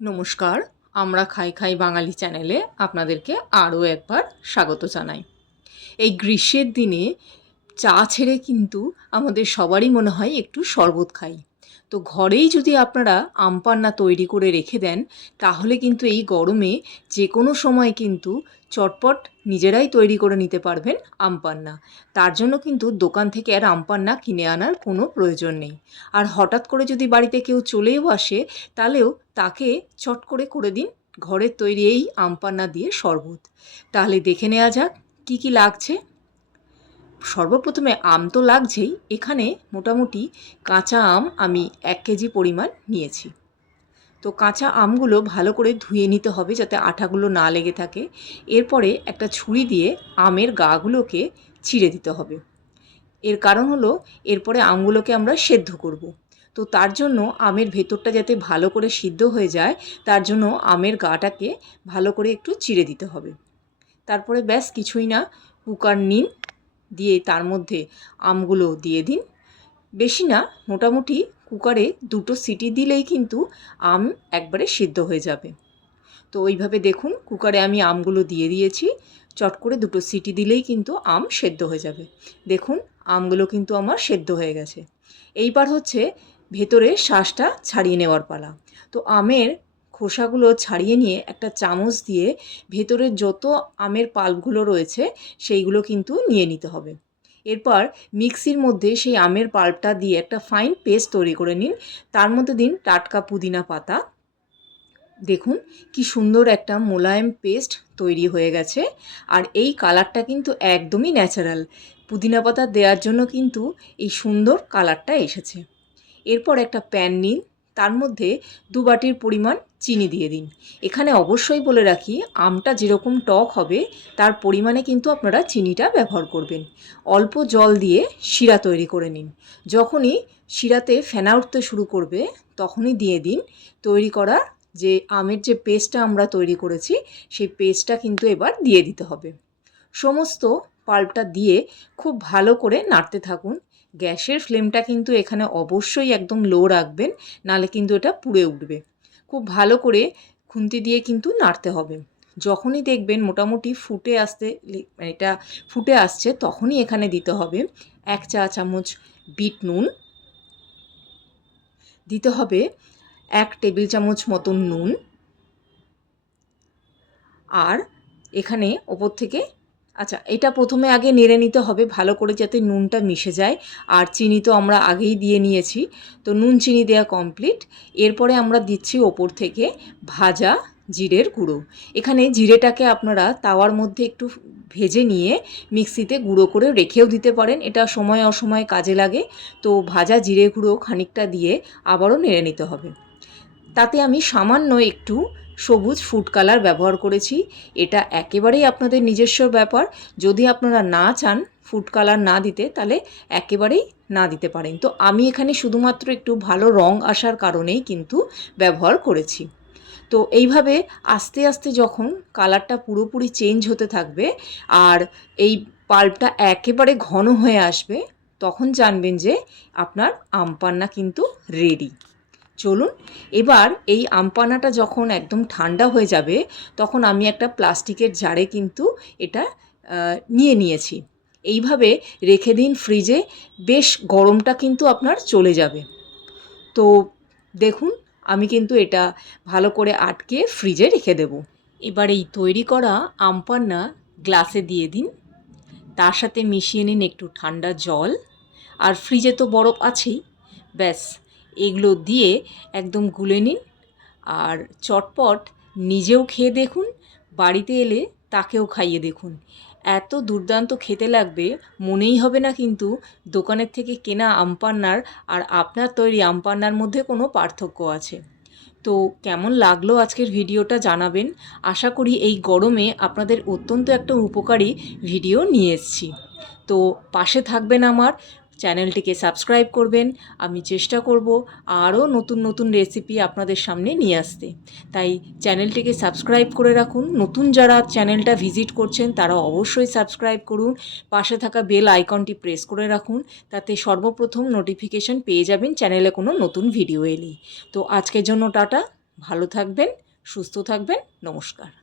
নমস্কার, আমরা খাই খাই বাঙালি চ্যানেলে আপনাদেরকে আরও একবার স্বাগত জানাই। এই গ্রীষ্মের দিনে চা ছেড়ে কিন্তু আমাদের সবারই মনে হয় একটু শরবত খাই। তো ঘরেই যদি আপনারা আমপান্না তৈরি করে রেখে দেন, তাহলে কিন্তু এই গরমে যে কোনো সময় কিন্তু চটপট নিজেরাই তৈরি করে নিতে পারবেন আমপান্না তার জন্য কিন্তু দোকান থেকে আর আমপান্না কিনে আনার কোনো প্রয়োজন নেই। আর হঠাৎ করে যদি বাড়িতে কেউ চলেও আসে, তাহলেও তাকে চট করে করে দিন ঘরের তৈরি এই আমপান্না দিয়ে শরবত। তাহলে দেখে নেওয়া যাক কী কী লাগছে। সর্বপ্রথমে আম তো লাগছেই, এখানে মোটামুটি কাঁচা আম আমি এক কেজি পরিমাণ নিয়েছি। তো কাঁচা আমগুলো ভালো করে ধুয়ে নিতে হবে যাতে আঠাগুলো না লেগে থাকে। এরপরে একটা ছুরি দিয়ে আমের গাগুলোকে ছিঁড়ে দিতে হবে। এর কারণ হলো, এরপরে আমগুলোকে আমরা সেদ্ধ করব। তো তার জন্য আমের ভেতরটা যাতে ভালো করে সিদ্ধ হয়ে যায়, তার জন্য আমের গাটাকে ভালো করে একটু চিড়ে দিতে হবে। তারপরে ব্যাস কিছুই না, কুকার নিন দিয়ে তার মধ্যে আমগুলো দিয়ে দিন। বেশি না, মোটামুটি কুকারে দুটো সিটি দিলেই কিন্তু আম একবারে সিদ্ধ হয়ে যাবে। তো ওইভাবে দেখুন, কুকারে আমি আমগুলো দিয়ে দিয়েছি। চট করে দুটো সিটি দিলেই কিন্তু আম সেদ্ধ হয়ে যাবে। দেখুন, আমগুলো কিন্তু আমার সেদ্ধ হয়ে গেছে। এইবার হচ্ছে ভেতরে শ্বাসটা ছাড়িয়ে নেওয়ার পালা। তো আমের খোসাগুলো ছাড়িয়ে নিয়ে একটা চামচ দিয়ে ভেতরের যত আমের পাল্পগুলো রয়েছে, সেইগুলো কিন্তু নিয়ে নিতে হবে। এরপর মিক্সির মধ্যে সেই আমের পাল্পটা দিয়ে একটা ফাইন পেস্ট তৈরি করে নিন। তার মধ্যে দিন টাটকা পুদিনা পাতা। দেখুন কি সুন্দর একটা মোলায়েম পেস্ট তৈরি হয়ে গেছে। আর এই কালারটা কিন্তু একদমই ন্যাচারাল। পুদিনা পাতা দেওয়ার জন্য কিন্তু এই সুন্দর কালারটা এসেছে। এরপর একটা প্যান নিন। তার মধ্যে দু বাটির পরিমাণ চিনি দিয়ে দিন। এখানে অবশ্যই বলে রাখি, আমটা যেরকম টক হবে, তার পরিমাণে কিন্তু আপনারা চিনিটা ব্যবহার করবেন। অল্প জল দিয়ে শিরা তৈরি করে নিন। যখনই শিরাতে ফেনা উঠতে শুরু করবে, তখনই দিয়ে দিন। তৈরি করা যে আমের যে পেস্টটা আমরা তৈরি করেছি, সেই পেস্টটা কিন্তু এবার দিয়ে দিতে হবে। সমস্ত পাল্পটা দিয়ে খুব ভালো করে নাড়তে থাকুন। গ্যাসের ফ্লেমটা কিন্তু এখানে অবশ্যই একদম লো রাখবেন, নালে কিন্তু এটা পুড়ে উঠবে। খুব ভালো করে খুন্তি দিয়ে কিন্তু নাড়তে হবে। যখনই দেখবেন মোটামুটি ফুটে আসতে মানে এটা ফুটে আসছে, তখনই এখানে দিতে হবে এক চা চামচ বিট নুন। দিতে হবে এক টেবিল চামচ মতন নুন। আর এখানে ওপর থেকে আচ্ছা এটা প্রথমে আগে নেড়ে নিতে হবে ভালো করে যাতে নুনটা মিশে যায়। আর চিনি তো আমরা আগেই দিয়ে নিয়েছি। তো নুন চিনি দেওয়া কমপ্লিট এরপরে আমরা দিচ্ছি ওপর থেকে ভাজা জিরের গুঁড়ো। এখানে জিরেটাকে আপনারা তাওয়ার মধ্যে একটু ভেজে নিয়ে মিক্সিতে গুঁড়ো করে রেখেও দিতে পারেন। এটা সময় অসময় কাজে লাগে। তো ভাজা জিরে গুঁড়ো খানিকটা দিয়ে আবারও নেড়ে নিতে হবে। তাতে আমি সামান্য একটু সবুজ ফুড কালার ব্যবহার করেছি। এটা একেবারেই আপনাদের নিজস্ব ব্যাপার। যদি আপনারা না চান ফুড কালার না দিতে, তাহলে একেবারেই না দিতে পারেন। তো আমি এখানে শুধুমাত্র একটু ভালো রং আসার কারণেই কিন্তু ব্যবহার করেছি। তো এইভাবে আস্তে আস্তে যখন কালারটা পুরোপুরি চেঞ্জ হতে থাকবে আর এই পাল্পটা একেবারে ঘন হয়ে আসবে, তখন জানবেন যে আপনার আমপান্না কিন্তু রেডি চলুন, এবার এই আমপানাটা যখন একদম ঠান্ডা হয়ে যাবে, তখন আমি একটা প্লাস্টিকের জারে কিন্তু এটা নিয়ে নিয়েছি। এইভাবে রেখে দিন ফ্রিজে, বেশ গরমটা কিন্তু আপনার চলে যাবে। তো দেখুন, আমি কিন্তু এটা ভালো করে আটকে ফ্রিজে রেখে দেব। এবার এই তৈরি করা আমপান্না গ্লাসে দিয়ে দিন। তার সাথে মিশিয়ে নিন একটু ঠান্ডা জল। আর ফ্রিজে তো বরফ আছেই। ব্যাস এগুলো দিয়ে একদম গুলে নিন আর চটপট নিজেও খেয়ে দেখুন, বাড়িতে এলে তাকেও খাইয়ে দেখুন। এত দুর্দান্ত খেতে লাগবে, মনেই হবে না কিন্তু দোকানের থেকে কেনা আমপান্নার আর আপনার তৈরি আমপান্নার মধ্যে কোনো পার্থক্য আছে। তো কেমন লাগল আজকের ভিডিওটা জানাবেন। আশা করি এই গরমে আপনাদের অত্যন্ত একটা উপকারী ভিডিও নিয়ে এসেছি। তো পাশে থাকবেন আমার চ্যানেলটিকে সাবস্ক্রাইব করবেন। আমি চেষ্টা করব আরও নতুন নতুন রেসিপি আপনাদের সামনে নিয়ে আসতে। তাই চ্যানেলটিকে সাবস্ক্রাইব করে রাখুন। নতুন যারা চ্যানেলটা ভিজিট করছেন, তারা অবশ্যই সাবস্ক্রাইব করুন। পাশে থাকা বেল আইকনটি প্রেস করে রাখুন। তাতে সর্বপ্রথম নোটিফিকেশন পেয়ে যাবেন চ্যানেলে কোনো নতুন ভিডিও এলেই তো আজকের জন্য টাটা। ভালো থাকবেন, সুস্থ থাকবেন। নমস্কার।